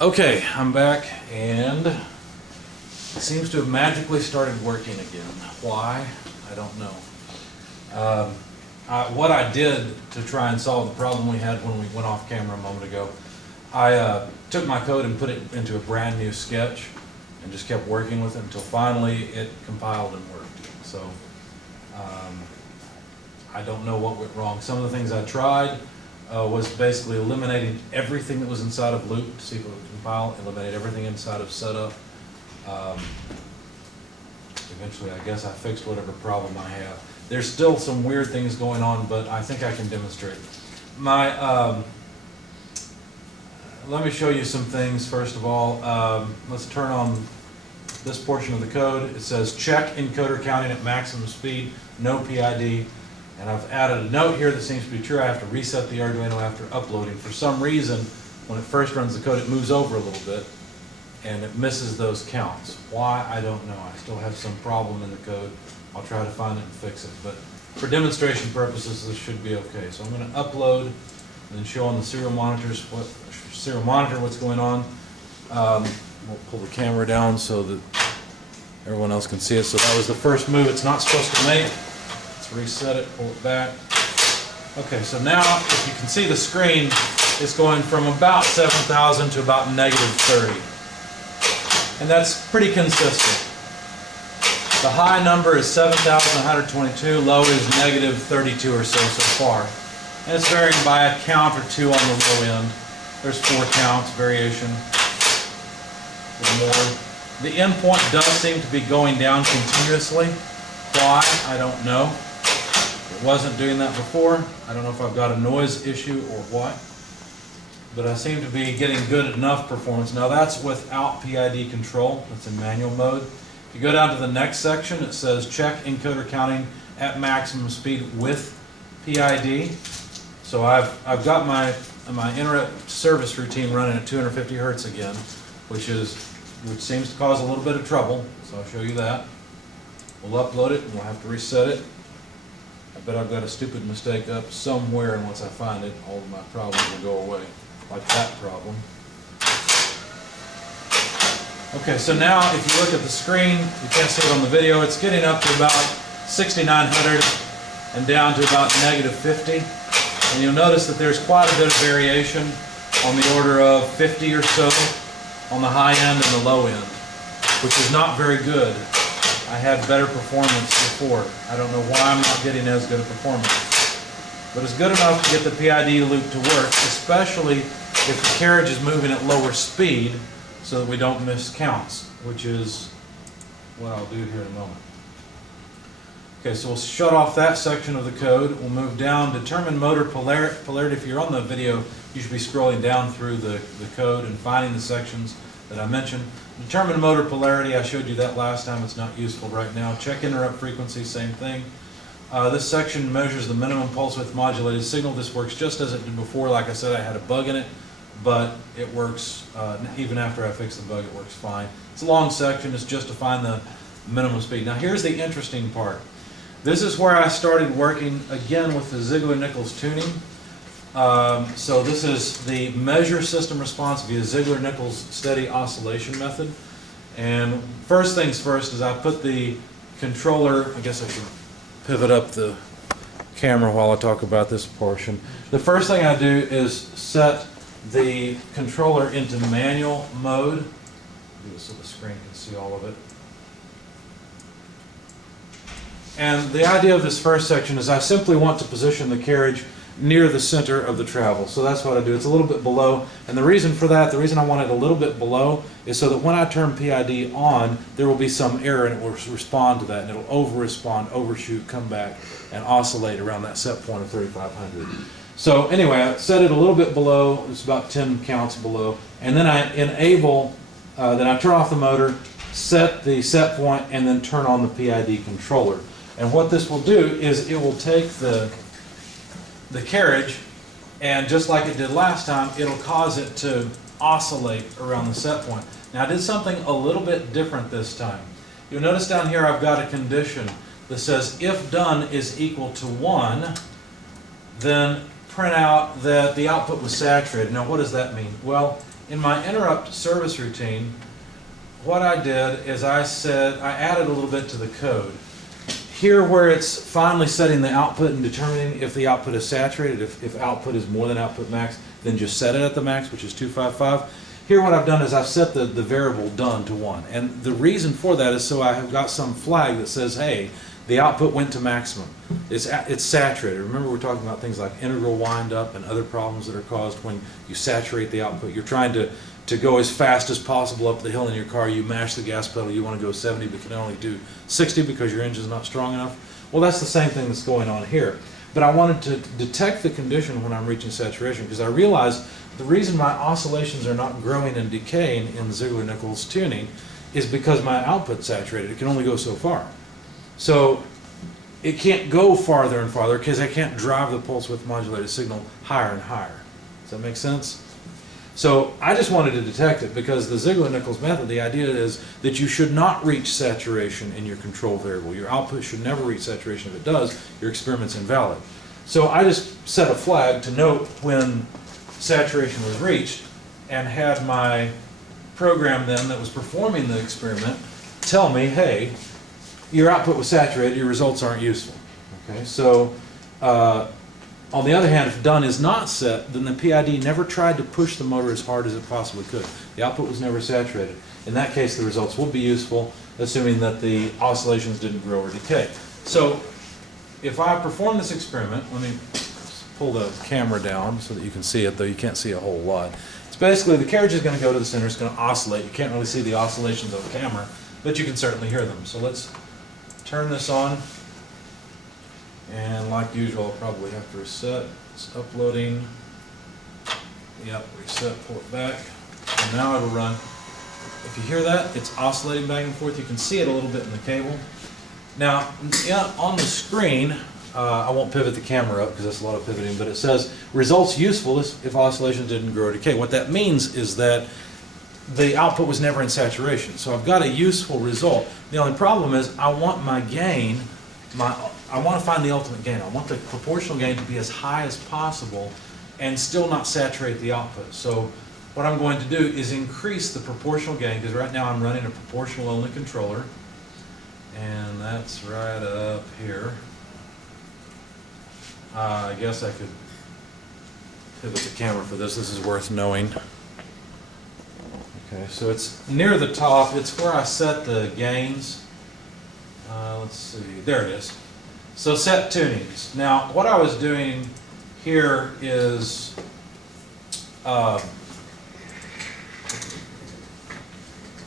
Okay, I'm back, and it seems to have magically started working again. Why? I don't know. What I did to try and solve the problem we had when we went off camera a moment ago, I took my code and put it into a brand new sketch and just kept working with it until finally it compiled and worked. So I don't know what went wrong. Some of the things I tried was basically eliminating everything that was inside of loop to see if it would compile, eliminate everything inside of setup. Eventually, I guess I fixed whatever problem I have. There's still some weird things going on, but I think I can demonstrate. Let me show you some things first of all. Let's turn on this portion of the code. It says check encoder counting at maximum speed, no PID. And I've added a note here that seems to be true. I have to reset the Arduino after uploading. For some reason, when it first runs the code, it moves over a little bit and it misses those counts. Why? I don't know. I still have some problem in the code. I'll try to find it and fix it. But for demonstration purposes, this should be okay. So I'm going to upload and then show on the serial monitor what's going on. We'll pull the camera down so that everyone else can see it. So that was the first move it's not supposed to make. Reset it, pull it back. Okay, so now if you can see the screen, it's going from about 7,000 to about -30. And that's pretty consistent. The high number is 7,122, low is -32 or so far. And it's varying by a count or two on the low end. There's 4 counts, variation. A little more. The endpoint does seem to be going down continuously. Why? I don't know. It wasn't doing that before. I don't know if I've got a noise issue or what, but I seem to be getting good enough performance. Now that's without PID control. That's in manual mode. If you go down to the next section, it says check encoder counting at maximum speed with PID. So I've got my interrupt service routine running at 250 hertz again, which seems to cause a little bit of trouble. So I'll show you that. We'll upload it and we'll have to reset it. I bet I've got a stupid mistake up somewhere, and once I find it, all of my problems will go away, like that problem. Okay, so now if you look at the screen, you can't see it on the video, it's getting up to about 6,900 and down to about -50. And you'll notice that there's quite a bit of variation on the order of 50 or so on the high end and the low end, which is not very good. I had better performance before. I don't know why I'm not getting as good a performance. But it's good enough to get the PID loop to work, especially if the carriage is moving at lower speed so that we don't miss counts, which is what I'll do here in a moment. Okay, so we'll shut off that section of the code. We'll move down, determine motor polarity. If you're on the video, you should be scrolling down through the code and finding the sections that I mentioned. Determine motor polarity, I showed you that last time, it's not useful right now. Check interrupt frequency, same thing. This section measures the minimum pulse width modulated signal. This works just as it did before. Like I said, I had a bug in it, but it works, even after I fixed the bug, it works fine. It's a long section, it's just to find the minimum speed. Now here's the interesting part. This is where I started working again with the Ziegler Nichols tuning. So this is the measure system response via Ziegler Nichols steady oscillation method. And first things first is I put the controller, I guess I should pivot up the camera while I talk about this portion. The first thing I do is set the controller into manual mode. Do this so the screen can see all of it. And the idea of this first section is I simply want to position the carriage near the center of the travel. So that's what I do. It's a little bit below. And the reason for that, the reason I want it a little bit below, is so that when I turn PID on, there will be some error and it will respond to that. And it'll over-respond, overshoot, come back, and oscillate around that set point of 3,500. So anyway, I set it a little bit below. It's about 10 counts below. And then I enable, then I turn off the motor, set the set point, and then turn on the PID controller. And what this will do is it will take the carriage, and just like it did last time, it'll cause it to oscillate around the set point. Now I did something a little bit different this time. You'll notice down here I've got a condition that says if done is equal to 1, then print out that the output was saturated. Now what does that mean? Well, in my interrupt service routine, what I did is I added a little bit to the code. Here where it's finally setting the output and determining if the output is saturated, if output is more than output max, then just set it at the max, which is 255. Here what I've done is I've set the variable done to 1. And the reason for that is so I have got some flag that says, hey, the output went to maximum. It's saturated. Remember we're talking about things like integral wind-up and other problems that are caused when you saturate the output. You're trying to go as fast as possible up the hill in your car. You mash the gas pedal, you want to go 70 but can only do 60 because your engine's not strong enough. Well, that's the same thing that's going on here. But I wanted to detect the condition when I'm reaching saturation because I realized the reason my oscillations are not growing and decaying in Ziegler-Nichols tuning is because my output's saturated. It can only go so far. So it can't go farther and farther because I can't drive the pulse width modulated signal higher and higher. Does that make sense? So I just wanted to detect it because the Ziegler-Nichols method, the idea is that you should not reach saturation in your control variable. Your output should never reach saturation. If it does, your experiment's invalid. So I just set a flag to note when saturation was reached and had my program then that was performing the experiment tell me, hey, your output was saturated, your results aren't useful. Okay, so on the other hand, if done is not set, then the PID never tried to push the motor as hard as it possibly could. The output was never saturated. In that case, the results will be useful, assuming that the oscillations didn't grow or decay. So if I perform this experiment, let me pull the camera down so that you can see it, though you can't see a whole lot. It's basically the carriage is going to go to the center, it's going to oscillate. You can't really see the oscillations of the camera, but you can certainly hear them. So let's turn this on. And like usual, I'll probably have to reset. It's uploading. Yep, reset, pull it back. And now it'll run. If you hear that, it's oscillating back and forth. You can see it a little bit in the cable. Now, yeah, on the screen, I won't pivot the camera up because that's a lot of pivoting, but it says results useful if oscillations didn't grow or decay. What that means is that the output was never in saturation. So I've got a useful result. The only problem is I want my gain, I want to find the ultimate gain. I want the proportional gain to be as high as possible and still not saturate the output. So what I'm going to do is increase the proportional gain because right now I'm running a proportional only controller and that's right up here. I guess I could pivot the camera for this. This is worth knowing. Okay, so it's near the top. It's where I set the gains. Let's see. There it is. So set tunings. Now, what I was doing here is I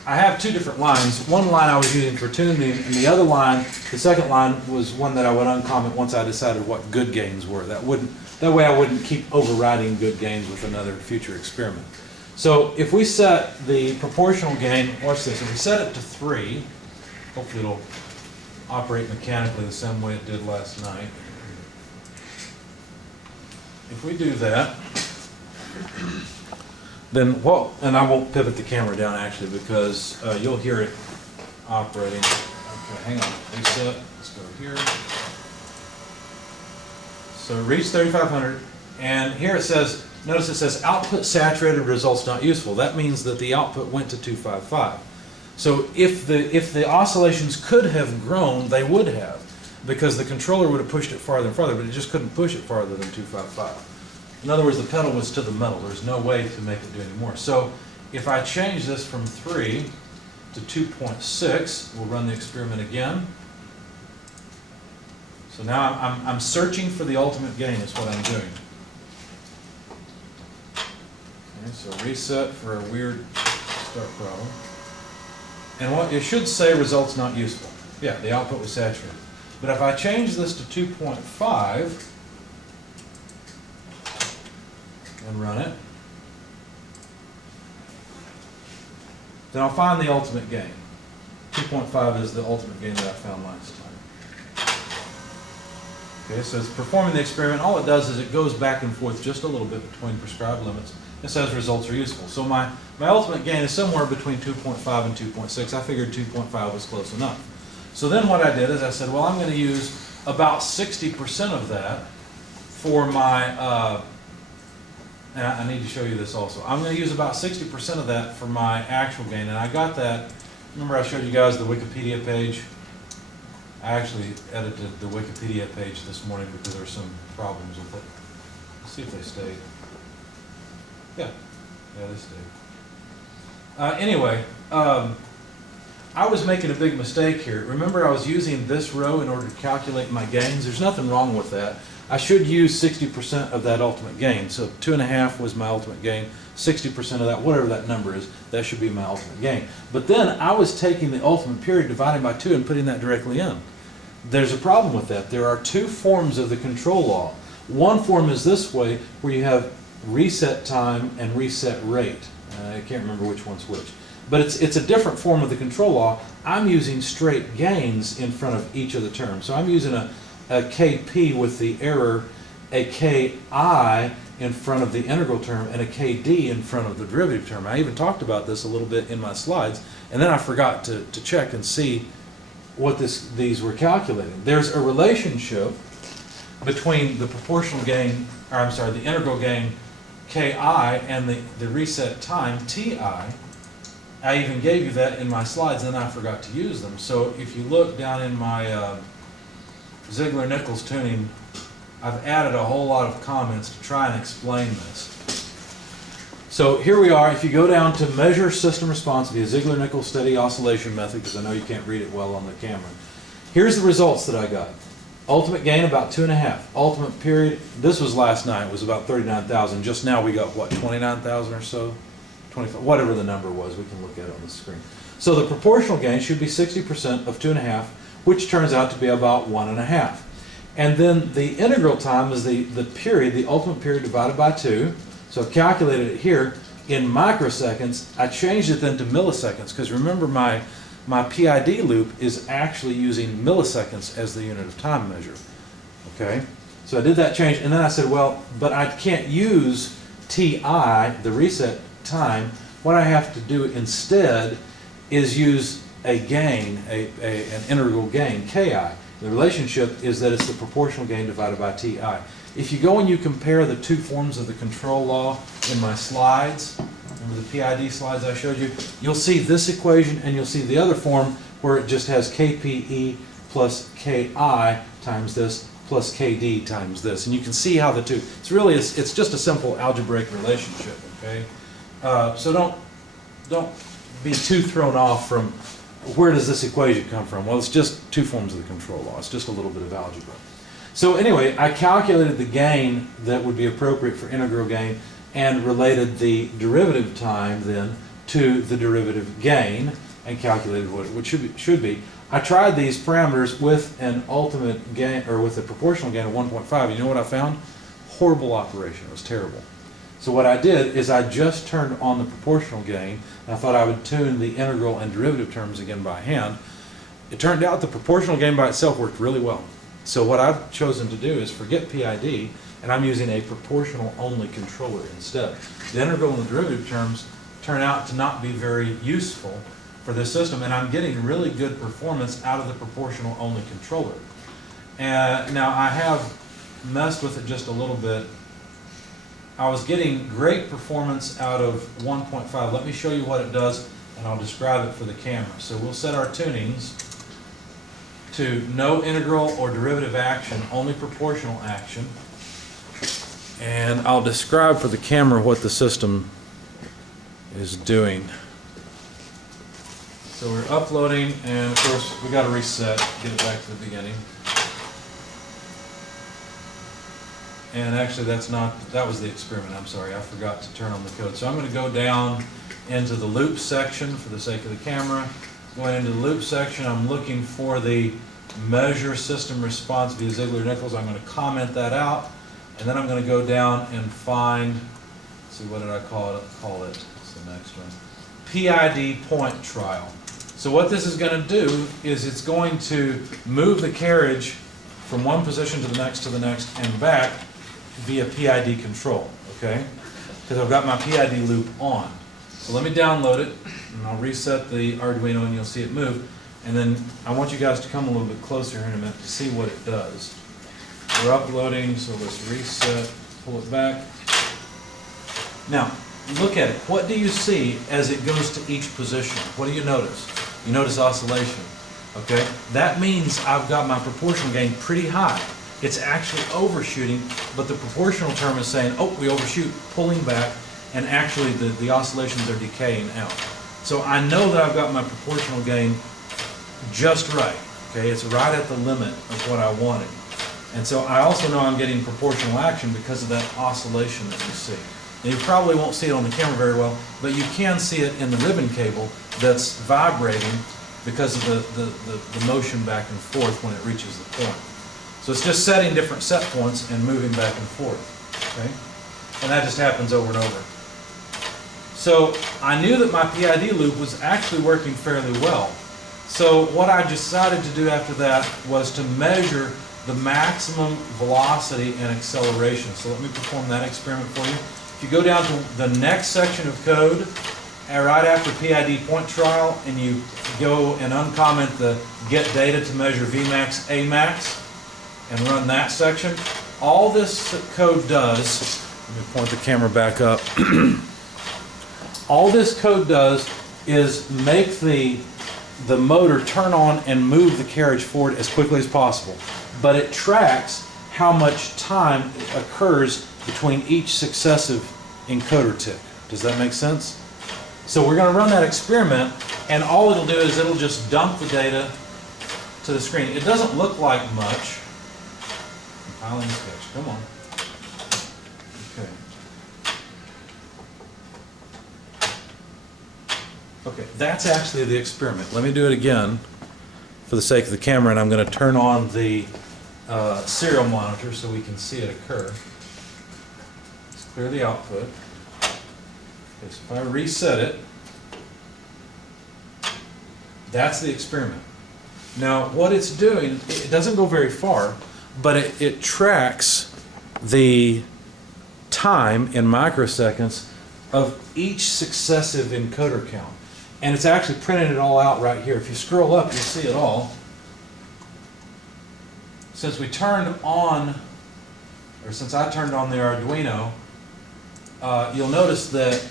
have two different lines. One line I was using for tuning, and the other line, the second line, was one that I would uncomment once I decided what good gains were. That way I wouldn't keep overriding good gains with another future experiment. So if we set the proportional gain, watch this, if we set it to 3, hopefully it'll operate mechanically the same way it did last night. If we do that, then what, and I won't pivot the camera down actually because you'll hear it operating. Okay, hang on, reset, let's go here. So reach 3500, and here it says, notice it says output saturated, results not useful. That means that the output went to 255. So if the oscillations could have grown, they would have, because the controller would have pushed it farther and farther, but it just couldn't push it farther than 255. In other words, the pedal was to the metal. There's no way to make it do any more. So if I change this from 3 to 2.6, we'll run the experiment again. So now I'm searching for the ultimate gain is what I'm doing. Okay, so reset for a weird start problem. And what it should say results not useful. Yeah, the output was saturated. But if I change this to 2.5 and run it, then I'll find the ultimate gain. 2.5 is the ultimate gain that I found last time. Okay, so it's performing the experiment. All it does is it goes back and forth just a little bit between prescribed limits. It says results are useful. So my ultimate gain is somewhere between 2.5 and 2.6. I figured 2.5 was close enough. So then what I did is I said, well, I'm going to use about 60% of that for my and I need to show you this also. I'm going to use about 60% of that for my actual gain, and I got that. Remember I showed you guys the Wikipedia page? I actually edited the Wikipedia page this morning because there's some problems with it. Let's see if they stayed. Yeah, they stayed. Anyway, I was making a big mistake here. Remember, I was using this row in order to calculate my gains. There's nothing wrong with that. I should use 60% of that ultimate gain. So 2.5 was my ultimate gain. 60% of that, whatever that number is, that should be my ultimate gain. But then I was taking the ultimate period, dividing by 2, and putting that directly in. There's a problem with that. There are two forms of the control law. One form is this way, where you have reset time and reset rate. I can't remember which one's which. But it's a different form of the control law. I'm using straight gains in front of each of the terms. So I'm using a KP with the error, a KI in front of the integral term, and a KD in front of the derivative term. I even talked about this a little bit in my slides, and then I forgot to check and see what these were calculating. There's a relationship between the proportional gain, or I'm sorry, the integral gain KI and the reset time TI. I even gave you that in my slides, and then I forgot to use them. So if you look down in my Ziegler Nichols tuning, I've added a whole lot of comments to try and explain this. So here we are. If you go down to measure system response via Ziegler Nichols steady oscillation method, because I know you can't read it well on the camera, here's the results that I got. Ultimate gain about 2.5. Ultimate period, this was last night, was about 39,000. Just now we got what, 29,000 or so? 25, whatever the number was, we can look at it on the screen. So the proportional gain should be 60% of 2.5, which turns out to be about 1.5. And then the integral time is the period, the ultimate period divided by 2. So I've calculated it here in microseconds. I changed it then to milliseconds, because remember my PID loop is actually using milliseconds as the unit of time measure. Okay? So I did that change, and then I said, well, but I can't use TI, the reset time. What I have to do instead is use a gain, an integral gain, KI. The relationship is that it's the proportional gain divided by TI. If you go and you compare the two forms of the control law in my slides, remember the PID slides I showed you, you'll see this equation and you'll see the other form where it just has KPE plus KI times this plus KD times this. And you can see how the two, it's just a simple algebraic relationship, okay? So don't be too thrown off from where does this equation come from? Well, it's just two forms of the control law. It's just a little bit of algebra. So anyway, I calculated the gain that would be appropriate for integral gain and related the derivative time then to the derivative gain and calculated what it should be. I tried these parameters with an ultimate gain, or with a proportional gain of 1.5. You know what I found? Horrible operation. It was terrible. So what I did is I just turned on the proportional gain, and I thought I would tune the integral and derivative terms again by hand. It turned out the proportional gain by itself worked really well. So what I've chosen to do is forget PID, and I'm using a proportional only controller instead. The integral and the derivative terms turn out to not be very useful for this system, and I'm getting really good performance out of the proportional only controller. And now I have messed with it just a little bit. I was getting great performance out of 1.5. Let me show you what it does, and I'll describe it for the camera. So we'll set our tunings to no integral or derivative action, only proportional action. And I'll describe for the camera what the system is doing. So we're uploading, and of course we got to reset, get it back to the beginning. And actually that was the experiment, I'm sorry, I forgot to turn on the code. So I'm going to go down into the loop section for the sake of the camera. Going into the loop section, I'm looking for the measure system response via Ziegler Nichols. I'm going to comment that out, and then I'm going to go down and find, let's see, what did I call it? What's the next one? PID Point Trial. So what this is going to do is it's going to move the carriage from one position to the next and back via PID control, okay? Because I've got my PID loop on. So let me download it, and I'll reset the Arduino, and you'll see it move. And then I want you guys to come a little bit closer here in a minute to see what it does. We're uploading, so let's reset, pull it back. Now, look at it. What do you see as it goes to each position? What do you notice? You notice oscillation. Okay? That means I've got my proportional gain pretty high. It's actually overshooting, but the proportional term is saying, oh, we overshoot, pulling back, and actually the oscillations are decaying out. So I know that I've got my proportional gain just right. Okay? It's right at the limit of what I wanted. And so I also know I'm getting proportional action because of that oscillation that you see. And you probably won't see it on the camera very well, but you can see it in the ribbon cable that's vibrating because of the motion back and forth when it reaches the point. So it's just setting different set points and moving back and forth. Okay? And that just happens over and over. So I knew that my PID loop was actually working fairly well. So what I decided to do after that was to measure the maximum velocity and acceleration. So let me perform that experiment for you. If you go down to the next section of code, right after Pid Point Trial, and you go and uncomment the get data to measure Vmax, Amax, and run that section, all this code does, let me point the camera back up, all this code does is make the motor turn on and move the carriage forward as quickly as possible. But it tracks how much time occurs between each successive encoder tick. Does that make sense? So we're going to run that experiment, and all it'll do is it'll just dump the data to the screen. It doesn't look like much. Compiling sketch. Come on. Okay. Okay, that's actually the experiment. Let me do it again for the sake of the camera, and I'm going to turn on the serial monitor so we can see it occur. Let's clear the output. Okay, so if I reset it, that's the experiment. Now what it's doing, it doesn't go very far, but it tracks the time in microseconds of each successive encoder count. And it's actually printed it all out right here. If you scroll up, you'll see it all. Since we turned on, or since I turned on the Arduino, you'll notice that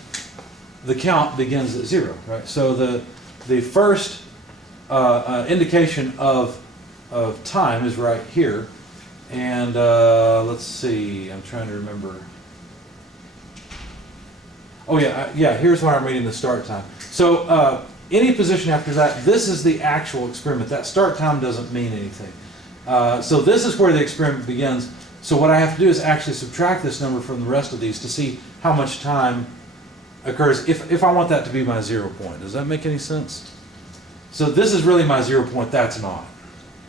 the count begins at 0, right? So the first indication of time is right here. And let's see, I'm trying to remember. Oh yeah, here's where I'm reading the start time. So any position after that, this is the actual experiment. That start time doesn't mean anything. So this is where the experiment begins. So what I have to do is actually subtract this number from the rest of these to see how much time occurs if I want that to be my 0 point. Does that make any sense? So this is really my 0 point, that's not.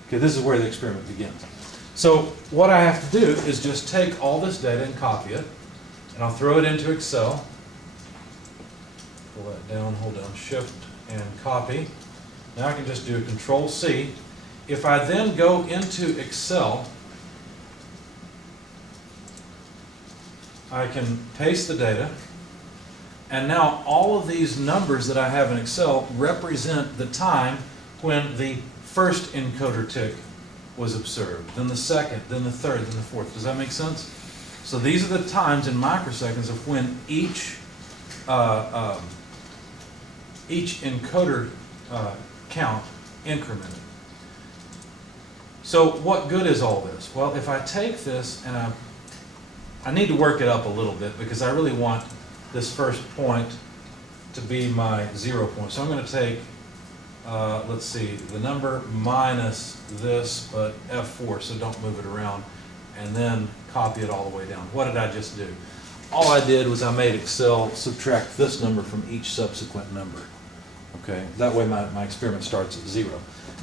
Okay, this is where the experiment begins. So what I have to do is just take all this data and copy it, and I'll throw it into Excel. Pull that down, hold down Shift and copy. Now I can just do a Control-C. If I then go into Excel, I can paste the data, and now all of these numbers that I have in Excel represent the time when the first encoder tick was observed, then the second, then the third, then the fourth. Does that make sense? So these are the times in microseconds of when each encoder count incremented. So what good is all this? Well, if I take this and I need to work it up a little bit because I really want this first point to be my 0 point. So I'm going to take, let's see, the number minus this, but F4, so don't move it around, and then copy it all the way down. What did I just do? All I did was I made Excel subtract this number from each subsequent number. Okay, that way my experiment starts at 0.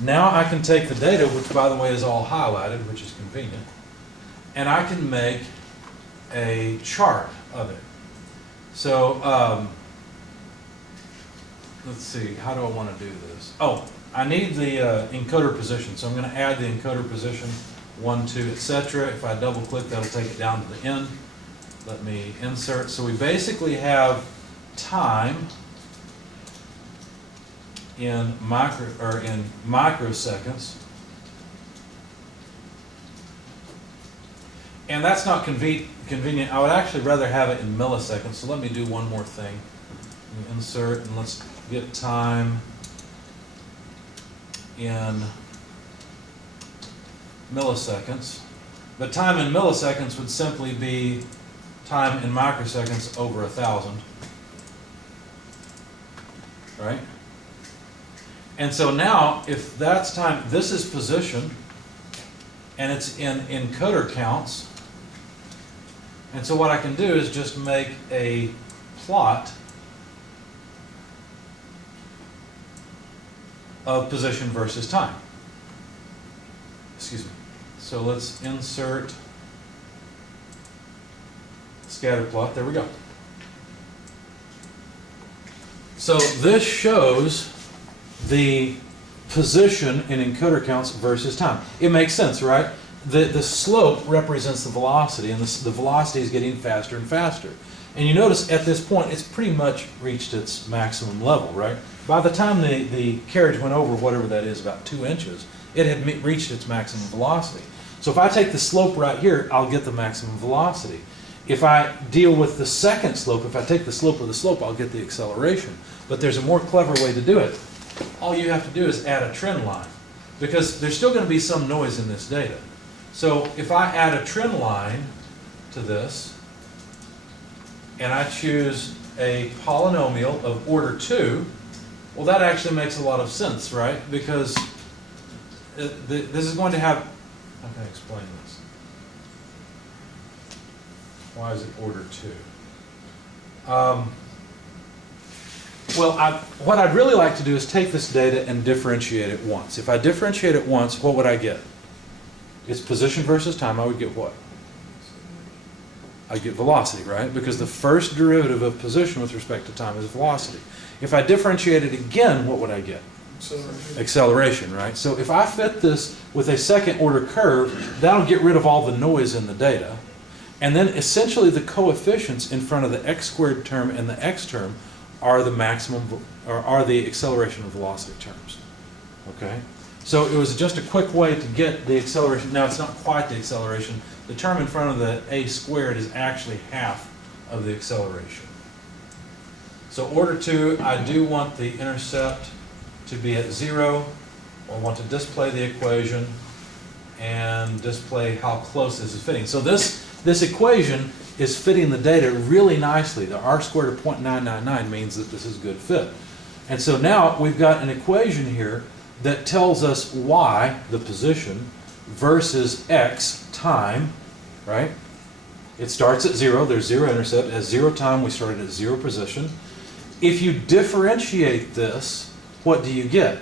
Now I can take the data, which by the way is all highlighted, which is convenient, and I can make a chart of it. So let's see, how do I want to do this? Oh, I need the encoder position, so I'm going to add the encoder position, 1, 2, etc. If I double click, that'll take it down to the end. Let me insert. So we basically have time in microseconds, And that's not convenient. I would actually rather have it in milliseconds, so let me do one more thing. Let me insert, and let's get time in milliseconds. But time in milliseconds would simply be time in microseconds over 1,000. Right? And so now, if that's time, this is position, and it's in encoder counts. And so what I can do is just make a plot of position versus time. Excuse me. So let's insert scatter plot. There we go. So this shows the position in encoder counts versus time. It makes sense, right? The slope represents the velocity, and the velocity is getting faster and faster. And you notice at this point, it's pretty much reached its maximum level, right? By the time the carriage went over whatever that is, about 2 inches, it had reached its maximum velocity. So if I take the slope right here, I'll get the maximum velocity. If I deal with the second slope, if I take the slope of the slope, I'll get the acceleration. But there's a more clever way to do it. All you have to do is add a trend line, because there's still going to be some noise in this data. So if I add a trend line to this, and I choose a polynomial of order 2, well, that actually makes a lot of sense, right? Because this is going to have, how can I explain this? Why is it order 2? Well, what I'd really like to do is take this data and differentiate it once. If I differentiate it once, what would I get? It's position versus time. I would get what? I get velocity, right? Because the first derivative of position with respect to time is velocity. If I differentiate it again, what would I get? Acceleration. Acceleration, right? So if I fit this with a second order curve, that'll get rid of all the noise in the data. And then essentially the coefficients in front of the x squared term and the x term are the maximum, or are the acceleration and velocity terms. Okay? So it was just a quick way to get the acceleration. Now it's not quite the acceleration. The term in front of the a squared is actually half of the acceleration. So order 2, I do want the intercept to be at 0. I want to display the equation and display how close this is fitting. So this equation is fitting the data really nicely. The r squared of 0.999 means that this is a good fit. And so now we've got an equation here that tells us y, the position, versus x, time, right? It starts at 0. There's 0 intercept. At 0 time, we started at 0 position. If you differentiate this, what do you get?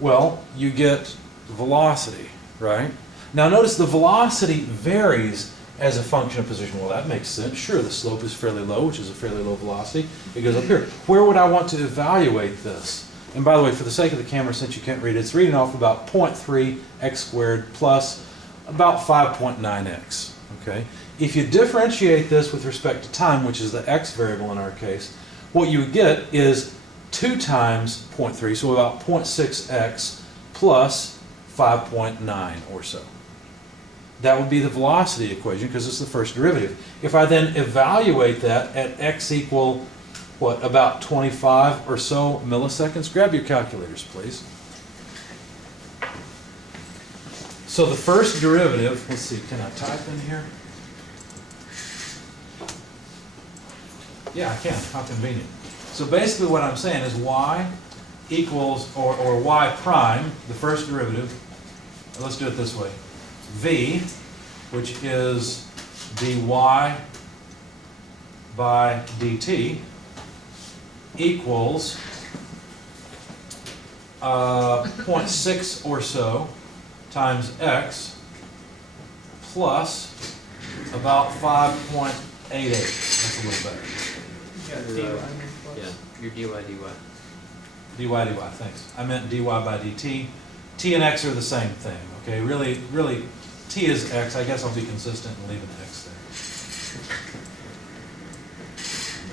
Well, you get velocity, right? Now notice the velocity varies as a function of position. Well, that makes sense. Sure, the slope is fairly low, which is a fairly low velocity. It goes up here. Where would I want to evaluate this? And by the way, for the sake of the camera, since you can't read it, it's reading off about 0.3 x squared plus about 5.9x. Okay? If you differentiate this with respect to time, which is the x variable in our case, what you would get is 2 times 0.3, so about 0.6x plus 5.9 or so. That would be the velocity equation because it's the first derivative. If I then evaluate that at x equal, what, about 25 or so milliseconds, grab your calculators, please. So the first derivative, let's see, can I type in here? Yeah, I can. How convenient. So basically what I'm saying is y equals, or y prime, the first derivative, let's do it this way. V, which is dy by dt, equals 0.6 or so times x plus about 5.88. That's a little better. Yeah, your dy dy. dy dy, thanks. I meant dy by dt. T and x are the same thing, okay? Really, t is x. I guess I'll be consistent and leave an x there.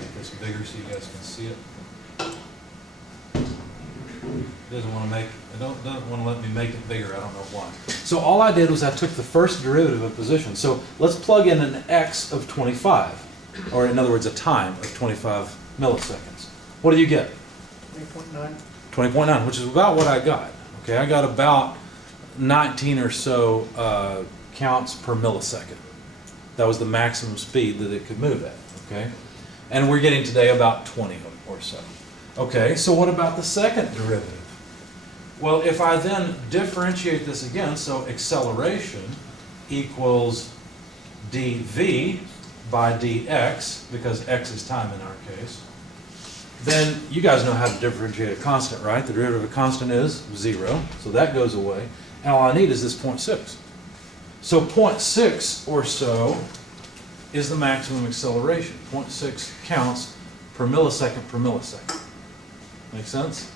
Make this bigger so you guys can see it. It doesn't want to make, it doesn't want to let me make it bigger, I don't know why. So all I did was I took the first derivative of position. So let's plug in an x of 25, or in other words, a time of 25 milliseconds. What do you get? 20.9. 20.9, which is about what I got. Okay, I got about 19 or so counts per millisecond. That was the maximum speed that it could move at, okay? And we're getting today about 20 or so. Okay, so what about the second derivative? Well, if I then differentiate this again, so acceleration equals dv by dx, because x is time in our case, then you guys know how to differentiate a constant, right? The derivative of a constant is 0, so that goes away. And all I need is this 0.6. So 0.6 or so is the maximum acceleration. 0.6 counts per millisecond per millisecond. Make sense?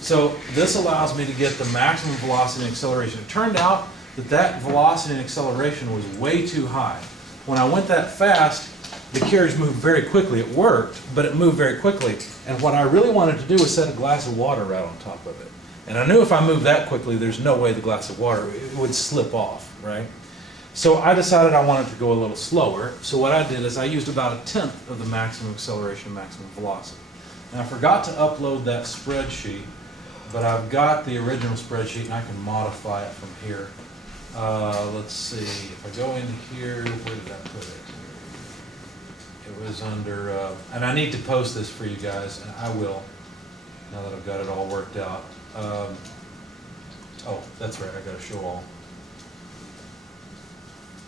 So this allows me to get the maximum velocity and acceleration. It turned out that that velocity and acceleration was way too high. When I went that fast, the carriage moved very quickly. It worked, but it moved very quickly. And what I really wanted to do was set a glass of water right on top of it. And I knew if I moved that quickly, there's no way the glass of water it would slip off, right? So I decided I wanted to go a little slower. So what I did is I used about 1/10 of the maximum acceleration, maximum velocity. And I forgot to upload that spreadsheet, but I've got the original spreadsheet and I can modify it from here. Let's see, if I go into here, where did I put it? It was under, and I need to post this for you guys, and I will, now that I've got it all worked out. Oh, that's right, I got to show all.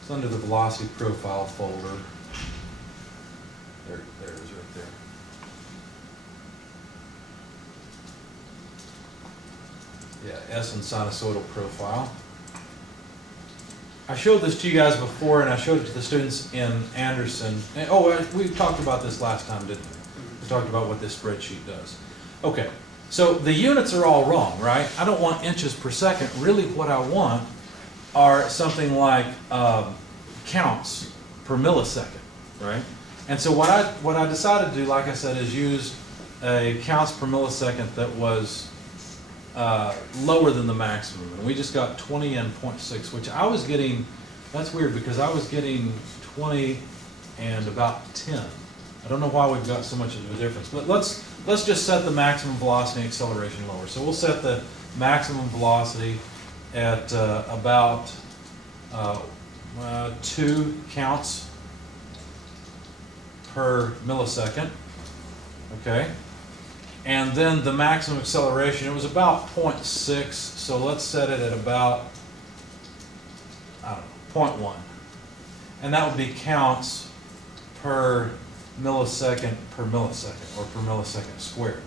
It's under the velocity profile folder. There it is right there. Yeah, S and sinusoidal profile. I showed this to you guys before, and I showed it to the students in Anderson. And, oh, we talked about this last time, didn't we? We talked about what this spreadsheet does. Okay, so the units are all wrong, right? I don't want inches per second. Really what I want are something like counts per millisecond, right? And so what I decided to do, like I said, is use a counts per millisecond that was lower than the maximum, and we just got 20 and 0.6, which I was getting. That's weird because I was getting 20 and about 10. I don't know why we've got so much of a difference, but let's just set the maximum velocity and acceleration lower. So we'll set the maximum velocity at about 2 counts per millisecond. Okay. And then the maximum acceleration, it was about 0.6, so let's set it at about, I don't know, 0.1. And that would be counts per millisecond, or per millisecond squared.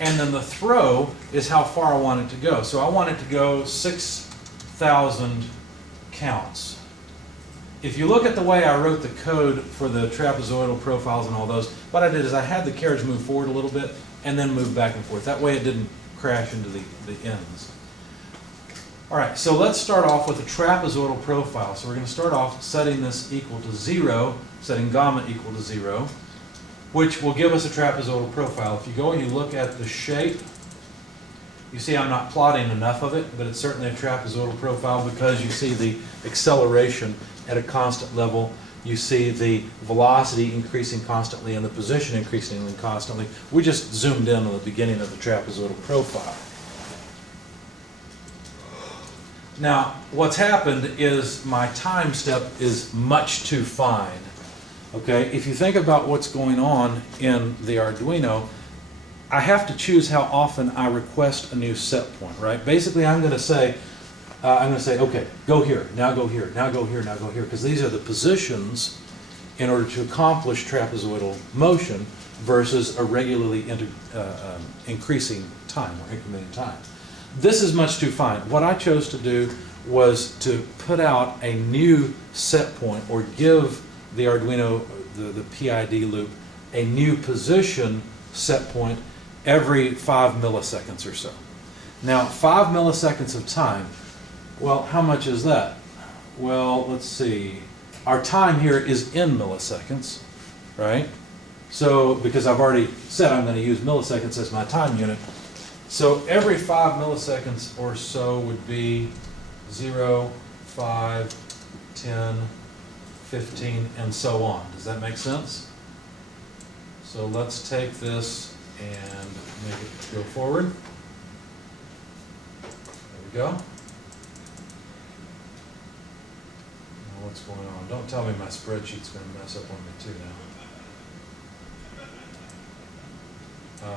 And then the throw is how far I want it to go. So I want it to go 6,000 counts. If you look at the way I wrote the code for the trapezoidal profiles and all those, what I did is I had the carriage move forward a little bit and then move back and forth. That way it didn't crash into the ends. All right, so let's start off with a trapezoidal profile. So we're going to start off setting this equal to 0, setting gamma equal to 0, which will give us a trapezoidal profile. If you go and you look at the shape, you see I'm not plotting enough of it, but it's certainly a trapezoidal profile because you see the acceleration at a constant level. You see the velocity increasing constantly and the position increasing constantly. We just zoomed in on the beginning of the trapezoidal profile. Now, what's happened is my time step is much too fine. Okay, if you think about what's going on in the Arduino, I have to choose how often I request a new set point, right? Basically, I'm going to say, okay, go here, now go here, now go here, now go here, because these are the positions in order to accomplish trapezoidal motion versus a regularly increasing time or incrementing time. This is much too fine. What I chose to do was to put out a new set point or give the Arduino, the PID loop, a new position set point every 5 milliseconds or so. Now, 5 milliseconds of time, well, how much is that? Well, let's see. Our time here is in milliseconds, right? So, because I've already said I'm going to use milliseconds as my time unit, So every 5 milliseconds or so would be 0, 5, 10, 15, and so on. Does that make sense? So let's take this and make it go forward. There we go. Now what's going on? Don't tell me my spreadsheet's going to mess up on me too now.